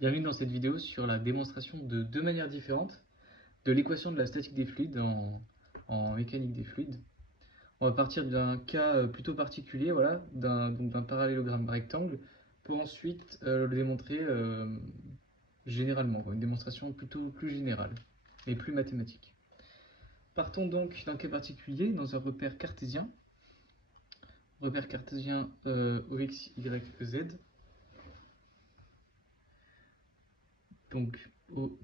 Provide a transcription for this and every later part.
Bienvenue dans cette vidéo sur la démonstration de deux manières différentes de l'équation de la statique des fluides en mécanique des fluides. On va partir d'un cas plutôt particulier, voilà, d'un parallélogramme rectangle, pour ensuite le démontrer généralement, une démonstration plutôt plus générale, mais plus mathématique. Partons donc d'un cas particulier dans un repère cartésien OX, Y, Z. Donc O,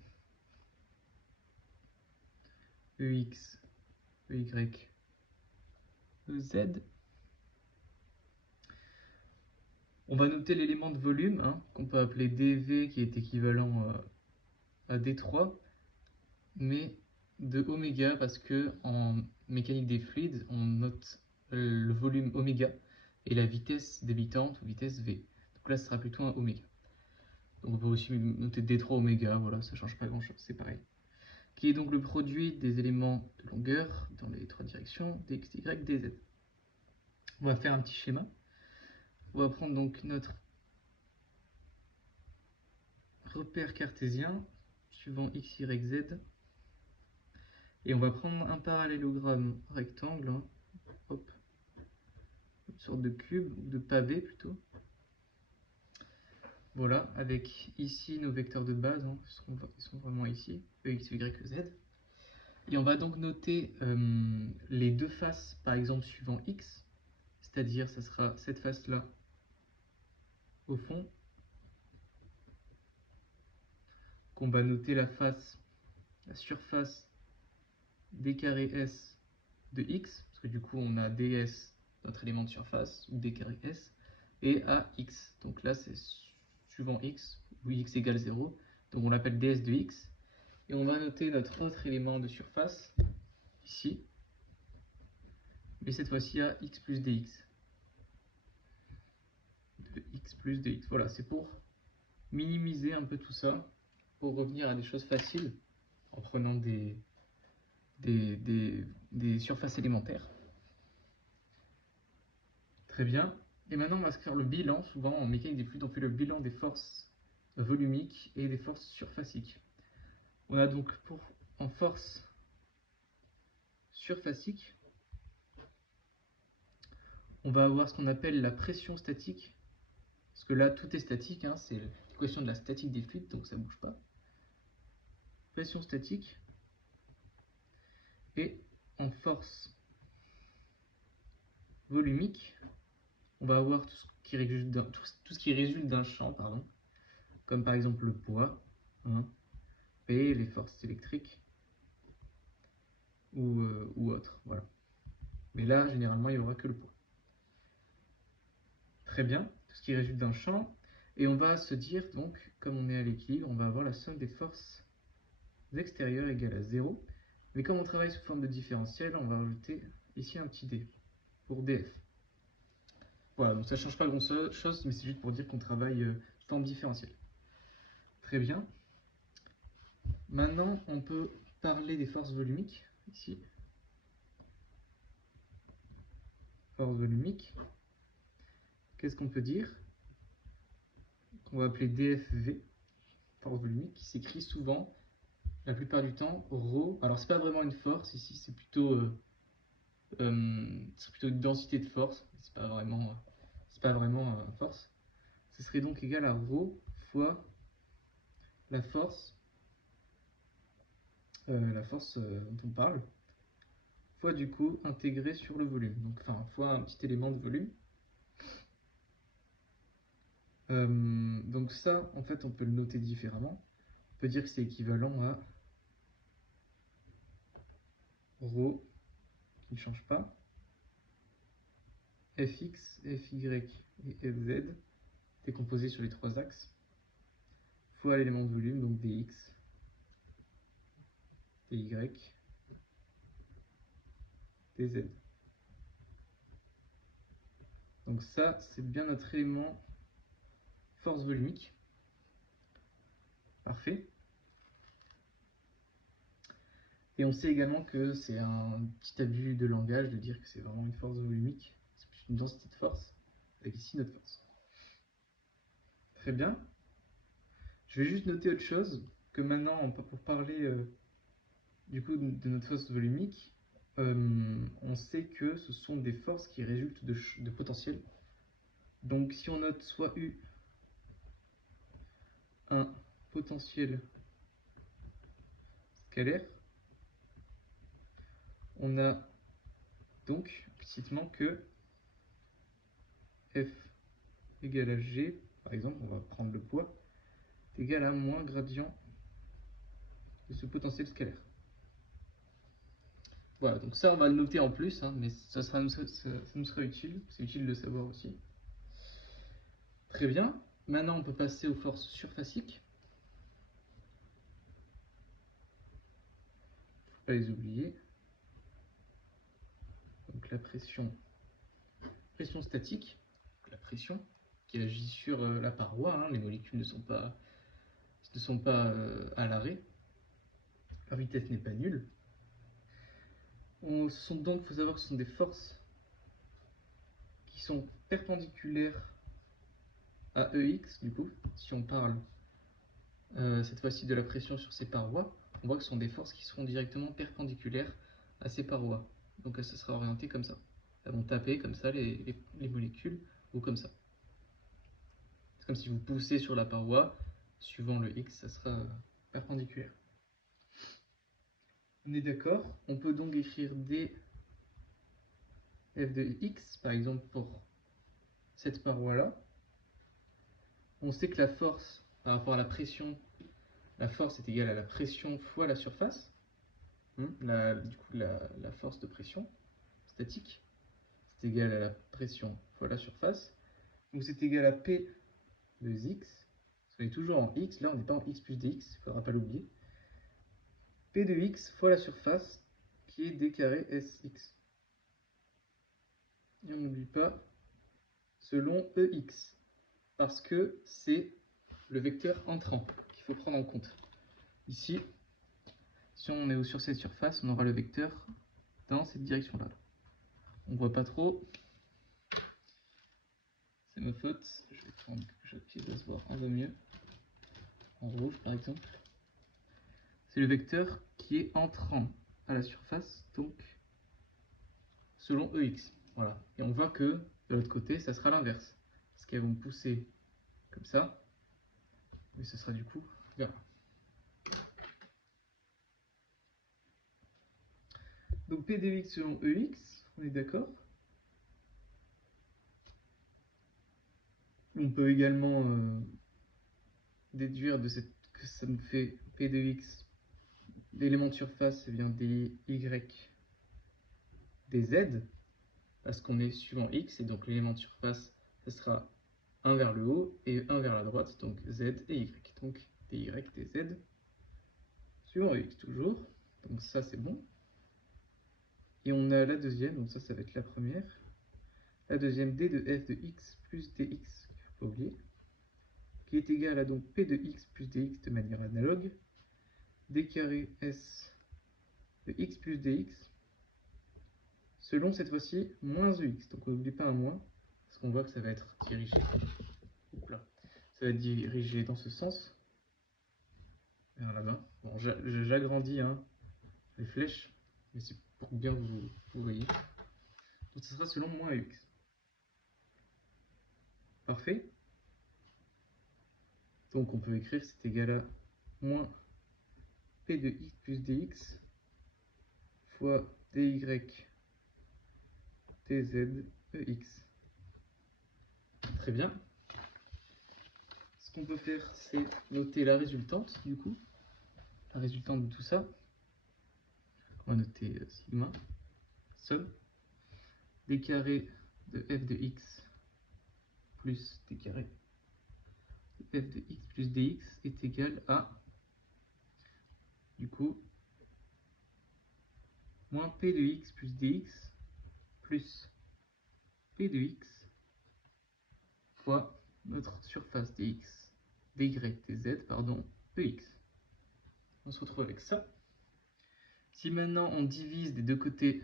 EX, EY, EZ. On va noter l'élément de volume, qu'on peut appeler dV, qui est équivalent à D3, mais de oméga, parce que en mécanique des fluides, on note le volume oméga et la vitesse débitante ou vitesse V. Donc là, ce sera plutôt un oméga. Donc on peut aussi noter D3 oméga, voilà, ça change pas grand-chose, c'est pareil. Qui est donc le produit des éléments de longueur dans les trois directions, dx, dy, dz. On va faire un petit schéma. On va prendre donc notre repère cartésien suivant x, y, z. Et on va prendre un parallélogramme rectangle, hop, une sorte de cube, ou de pavé plutôt. Voilà, avec ici nos vecteurs de base, ils sont vraiment ici, E, X, Y, Z. Et on va donc noter les deux faces, par exemple, suivant X, c'est-à-dire ça sera cette face-là au fond, qu'on va noter la surface d carré S de X, parce que du coup on a ds, notre élément de surface, ou d carré S, et AX. Donc là c'est suivant X, où X égale 0, donc on l'appelle ds de X. Et on va noter notre autre élément de surface, ici, mais cette fois-ci à X plus dx. De X plus dx. Voilà, c'est pour minimiser un peu tout ça, pour revenir à des choses faciles, en prenant des surfaces élémentaires. Très bien. Et maintenant, on va se faire le bilan. Souvent, en mécanique des fluides, on fait le bilan des forces volumiques et des forces surfaciques. On a donc en force surfacique, on va avoir ce qu'on appelle la pression statique. Parce que là, tout est statique, c'est l'équation de la statique des fluides, donc ça ne bouge pas. Pression statique. Et en force volumique, on va avoir tout ce qui résulte d'un champ, comme par exemple le poids, et les forces électriques, ou autres. Voilà. Mais là, généralement, il n'y aura que le poids. Très bien, tout ce qui résulte d'un champ. Et on va se dire, donc, comme on est à l'équilibre, on va avoir la somme des forces extérieures égale à 0. Mais comme on travaille sous forme de différentiel, on va rajouter ici un petit d pour df. Voilà, donc ça ne change pas grand-chose, mais c'est juste pour dire qu'on travaille sous forme différentielle. Très bien. Maintenant, on peut parler des forces volumiques, ici. Force volumique. Qu'est-ce qu'on peut dire? On va appeler dfv, force volumique, qui s'écrit souvent, la plupart du temps, ρ. Alors, c'est pas vraiment une force, ici, c'est plutôt une densité de force, c'est pas vraiment force. Ce serait donc égal à ρ fois la force dont on parle, fois du coup intégré sur le volume, donc enfin fois un petit élément de volume. Donc ça, en fait, on peut le noter différemment. On peut dire que c'est équivalent à ρ, qui ne change pas, fx, fy et fz, décomposé sur les trois axes, fois l'élément de volume, donc dx, dy, dz. Donc ça, c'est bien notre élément force volumique. Parfait. Et on sait également que c'est un petit abus de langage de dire que c'est vraiment une force volumique. C'est plus une densité de force, avec ici notre force. Très bien. Je vais juste noter autre chose, que maintenant, pour parler du coup de notre force volumique, on sait que ce sont des forces qui résultent de potentiel. Donc si on note soit U un potentiel scalaire, on a donc implicitement que F égale à G, par exemple, on va prendre le poids, est égal à moins gradient de ce potentiel scalaire. Voilà, donc ça on va le noter en plus, hein, mais ça nous sera utile, c'est utile de le savoir aussi. Très bien, maintenant on peut passer aux forces surfaciques. Faut pas les oublier. Donc la pression statique, la pression qui agit sur la paroi, hein, les molécules ne sont pas à l'arrêt, leur vitesse n'est pas nulle. Il faut savoir que ce sont des forces qui sont perpendiculaires à EX, du coup, si on parle cette fois-ci de la pression sur ces parois, on voit que ce sont des forces qui seront directement perpendiculaires à ces parois. Donc ça sera orienté comme ça. Elles vont taper comme ça les molécules, ou comme ça. C'est comme si vous poussez sur la paroi, suivant le X, ça sera perpendiculaire. On est d'accord? On peut donc écrire d f de x, par exemple, pour cette paroi-là. On sait que la force, par rapport à la pression, la force est égale à la pression fois la surface. Du coup, la force de pression statique, c'est égal à la pression fois la surface. Donc c'est égal à P de x. On est toujours en x, là on n'est pas en x plus dx, il ne faudra pas l'oublier. P de x fois la surface, qui est d carré sx. Et on n'oublie pas, selon EX, parce que c'est le vecteur entrant qu'il faut prendre en compte. Ici, si on est sur cette surface, on aura le vecteur dans cette direction-là. On ne voit pas trop. C'est ma faute. Je vais prendre quelque chose qui doit se voir un peu mieux. En rouge, par exemple. C'est le vecteur qui est entrant à la surface, donc selon EX. Voilà. Et on voit que de l'autre côté, ça sera l'inverse. Parce qu'elles vont pousser comme ça. Mais ce sera du coup vers là. Donc P de x selon EX, on est d'accord? On peut également déduire que ça me fait P de x, l'élément de surface, c'est bien dy dz, parce qu'on est suivant x, et donc l'élément de surface, ce sera un vers le haut et un vers la droite, donc z et y. Donc dy dz, suivant x toujours, donc ça c'est bon. Et on a la deuxième, donc ça va être la première. La deuxième, d de f de x plus dx, qu'il ne faut pas oublier, qui est égal à donc p de x plus dx de manière analogue, d carré s de x plus dx, selon cette fois-ci moins EX. Donc on n'oublie pas un moins, parce qu'on voit que ça va être dirigé. Ça va être dirigé dans ce sens, vers là-bas. Bon, j'agrandis hein, les flèches, mais c'est pour bien vous voyez. Donc ce sera selon moins EX. Parfait. Donc on peut écrire c'est égal à moins P de x plus dx fois dy dz EX. Très bien. Ce qu'on peut faire, c'est noter la résultante, du coup. La résultante de tout ça. On va noter sigma, somme. D carré de f de x plus d carré de f de x plus dx est égal à, du coup, moins p de x plus dx plus p de x fois notre surface dx, dy dz, pardon, ex. On se retrouve avec ça. Si maintenant on divise des deux côtés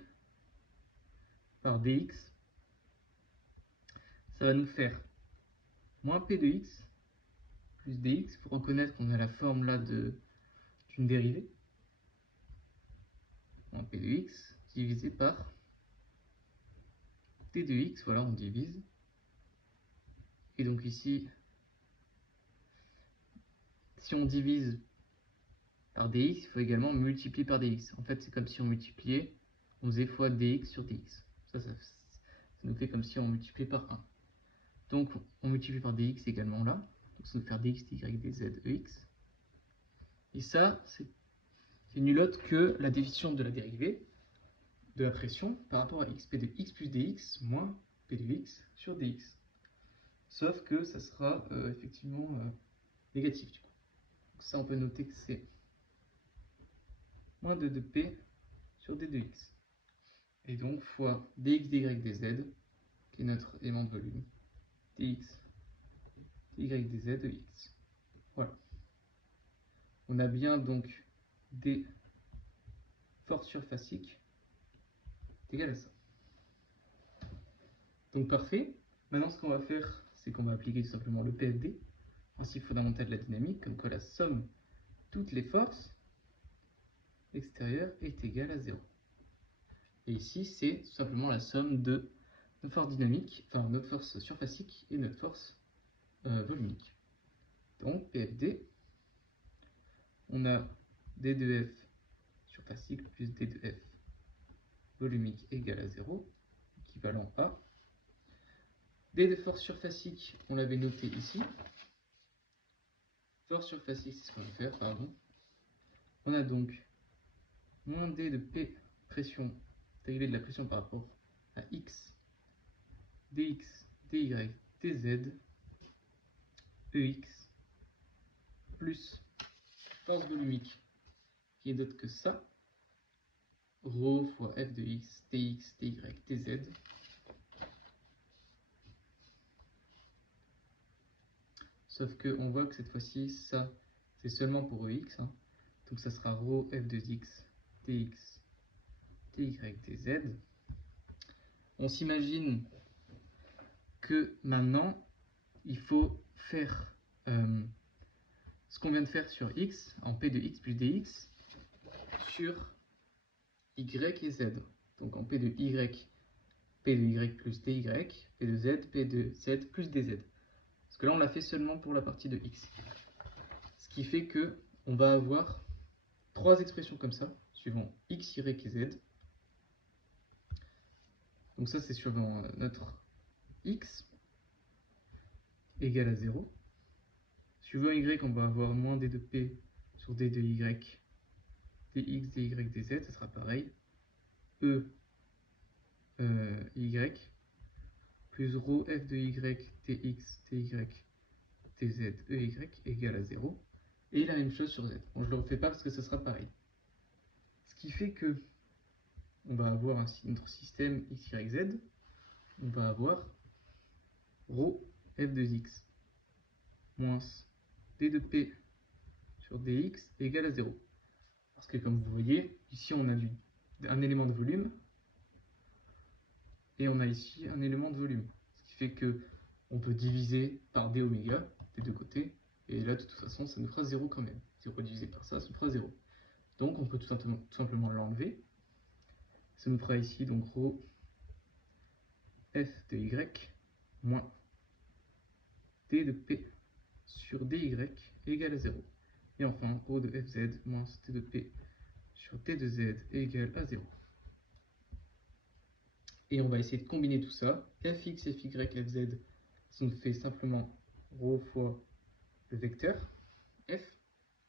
par dx, ça va nous faire moins p de x plus dx. Il faut reconnaître qu'on a la forme là d'une dérivée. En p de x divisé par t de x, voilà, on divise. Et donc ici, si on divise par dx, il faut également multiplier par dx. En fait, c'est comme si on multipliait, on faisait fois dx sur dx. Ça nous fait comme si on multipliait par 1. Donc, on multiplie par dx également là. Donc, ça nous fait dx, dy, dz, ex. Et ça, c'est nul autre que la définition de la dérivée de la pression par rapport à x. P de x plus dx moins p de x sur dx. Sauf que ça sera effectivement négatif du coup. Donc ça, on peut noter que c'est moins 2 de p sur d de x. Et donc fois dx, dy, dz, qui est notre élément de volume, dx, dy, dz de x. Voilà. On a bien donc des forces surfaciques égales à ça. Donc parfait. Maintenant, ce qu'on va faire, c'est qu'on va appliquer tout simplement le PFD, principe fondamental de la dynamique, comme quoi la somme de toutes les forces extérieures est égale à 0. Et ici, c'est tout simplement la somme de notre force dynamique, enfin notre force surfacique et notre force volumique. Donc PFD, on a d de f surfacique plus d de f volumique égale à 0, équivalent à d de force surfacique, on l'avait noté ici. Force surfacique, c'est ce qu'on va faire, pardon. On a donc moins d de p pression, dérivée de la pression par rapport à x, dx, dy, dz, ex, plus force volumique, qui est d'autre que ça, ρ fois f de x, dx, dy, dz, sauf qu'on voit que cette fois-ci, ça, c'est seulement pour ex, hein. Donc ça sera ρ f de x, dx, dy, dz. On s'imagine que maintenant, il faut faire ce qu'on vient de faire sur x, en p de x plus dx, sur y et z. Donc en p de y plus dy, p de z plus dz. Parce que là, on l'a fait seulement pour la partie de x. Ce qui fait que on va avoir trois expressions comme ça, suivant x, y et z. Donc ça, c'est suivant notre x égale à 0. Suivant y, on va avoir moins d de p sur d de y, dx, dy, dz, ça sera pareil. Y plus ρ f de y, dx, dy, dz, ey égale à 0. Et la même chose sur z. Bon, je ne le refais pas parce que ça sera pareil. Ce qui fait que on va avoir ainsi notre système x, y, z. On va avoir ρ f de x moins d de p sur dx égale à 0. Parce que comme vous voyez, ici on a un élément de volume et on a ici un élément de volume. Ce qui fait que on peut diviser par d oméga des deux côtés. Et là, de toute façon, ça nous fera 0 quand même. 0 divisé par ça nous fera 0. Donc on peut tout simplement l'enlever. Ça nous fera ici donc ρ f de y moins d de p sur dy égale à 0. Et enfin, ρ de fz moins d de p sur d de z égale à 0. Et on va essayer de combiner tout ça. Fx, fy, fz, ça nous fait simplement ρ fois le vecteur f,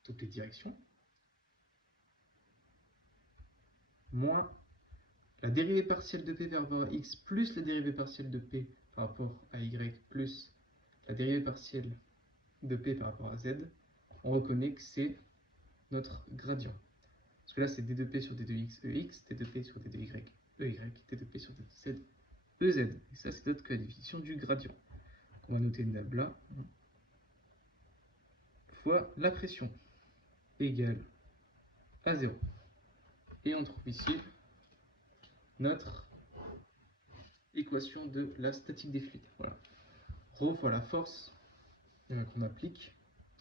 toutes les directions, moins la dérivée partielle de p par rapport à x plus la dérivée partielle de p par rapport à y plus la dérivée partielle de p par rapport à z, on reconnaît que c'est notre gradient. Parce que là, c'est d de p sur d de x, ex, d de p sur d de y, ey, d de p sur d de z, ez. Et ça, c'est notre définition du gradient. Donc, on va noter nabla fois la pression égale à 0. Et on trouve ici notre équation de la statique des fluides. Voilà. Rho fois la force qu'on applique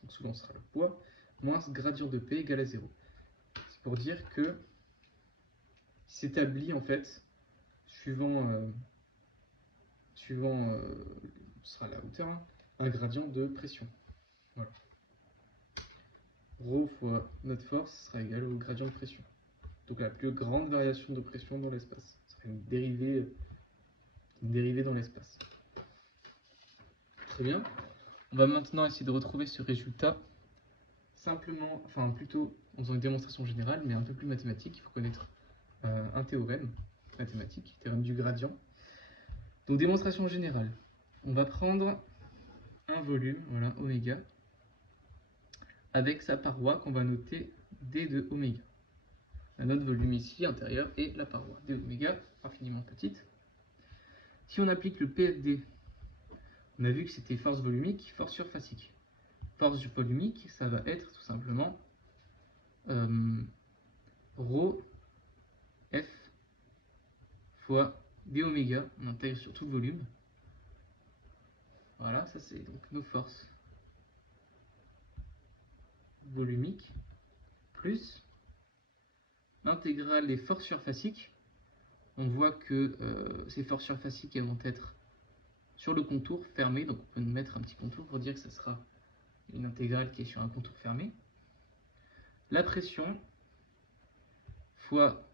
donc souvent ce sera le poids, moins ce gradient de P égale à 0. C'est pour dire que s'établit en fait, suivant ce sera la hauteur, hein, un gradient de pression. Voilà. Rho fois notre force sera égal au gradient de pression. Donc la plus grande variation de pression dans l'espace. Ce serait une dérivée dans l'espace. Très bien. On va maintenant essayer de retrouver ce résultat simplement, enfin plutôt en faisant une démonstration générale, mais un peu plus mathématique. Il faut connaître un théorème mathématique, théorème du gradient. Donc démonstration générale. On va prendre un volume, voilà, oméga, avec sa paroi qu'on va noter d de oméga. Notre volume ici, intérieur, et la paroi d oméga, infiniment petite. Si on applique le PFD, on a vu que c'était force volumique, force surfacique. Force volumique, ça va être tout simplement rho F fois d oméga, on intègre sur tout le volume. Voilà, ça c'est donc nos forces volumiques, plus l'intégrale des forces surfaciques. On voit que ces forces surfaciques elles vont être sur le contour fermé, donc on peut nous mettre un petit contour pour dire que ce sera une intégrale qui est sur un contour fermé. La pression fois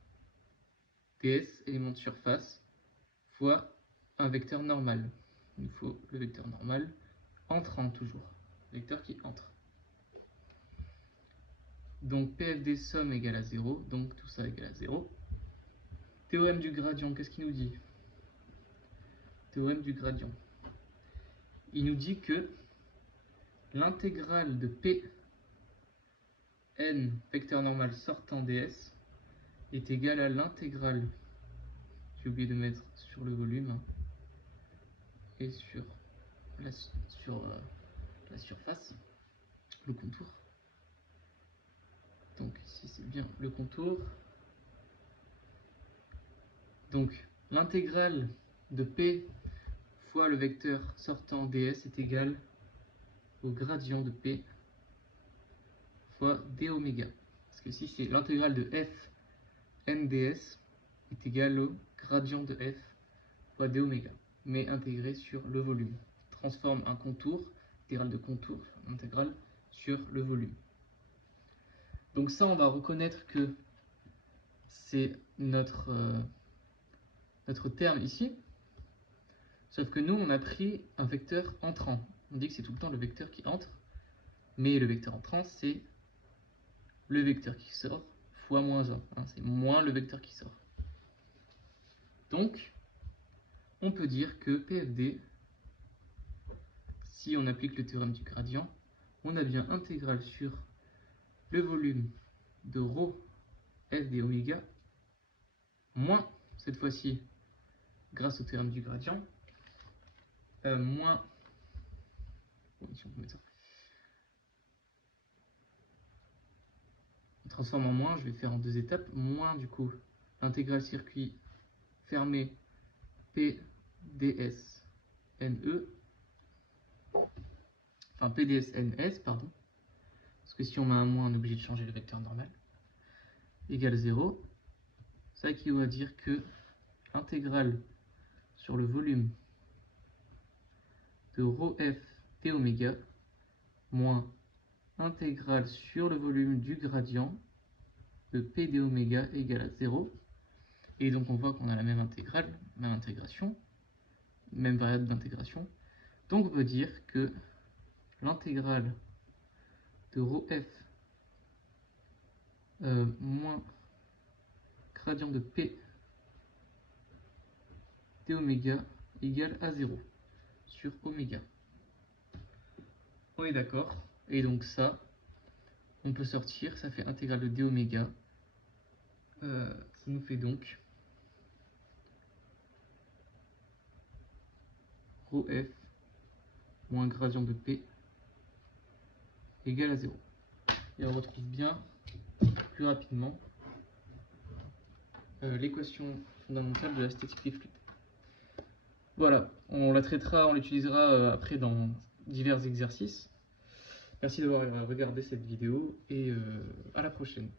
ds, élément de surface, fois un vecteur normal. Il nous faut le vecteur normal entrant toujours, vecteur qui entre. Donc PFD somme égale à 0, donc tout ça égale à 0. Théorème du gradient, qu'est-ce qu'il nous dit? Théorème du gradient. Il nous dit que l'intégrale de P n vecteur normal sortant ds est égale à l'intégrale, j'ai oublié de mettre sur le volume, hein, et sur la surface, le contour. Donc ici c'est bien le contour. Donc l'intégrale de P fois le vecteur sortant ds est égal au gradient de P fois d oméga. Parce que ici c'est l'intégrale de f n ds est égal au gradient de f fois d oméga, mais intégré sur le volume. Transforme un contour, intégrale de contour, intégrale sur le volume. Donc ça, on va reconnaître que c'est notre terme ici, sauf que nous, on a pris un vecteur entrant. On dit que c'est tout le temps le vecteur qui entre, mais le vecteur entrant, c'est le vecteur qui sort fois moins 1. Hein, c'est moins le vecteur qui sort. Donc, on peut dire que PFD, si on applique le théorème du gradient, on a bien intégrale sur le volume de rho f d oméga, moins, cette fois-ci, grâce au théorème du gradient, moins, bon, si on peut mettre ça, on transforme en moins, je vais faire en deux étapes, moins du coup, intégrale circuit fermé PDS NE, enfin PDS NS, pardon, parce que si on met un moins, on est obligé de changer le vecteur normal, égale 0. Ça équivaut à dire que intégrale sur le volume de rho f d oméga moins intégrale sur le volume du gradient de p d oméga égale à 0. Et donc on voit qu'on a la même intégrale, même intégration, même variable d'intégration. Donc on peut dire que l'intégrale de rho f moins gradient de p d oméga égale à 0 sur oméga. On est d'accord. Et donc ça, on peut sortir, ça fait intégrale de d oméga. Ça nous fait donc rho f moins gradient de p égale à 0. Et on retrouve bien plus rapidement l'équation fondamentale de la statique des fluides. Voilà, on la traitera, on l'utilisera après dans divers exercices. Merci d'avoir regardé cette vidéo et à la prochaine.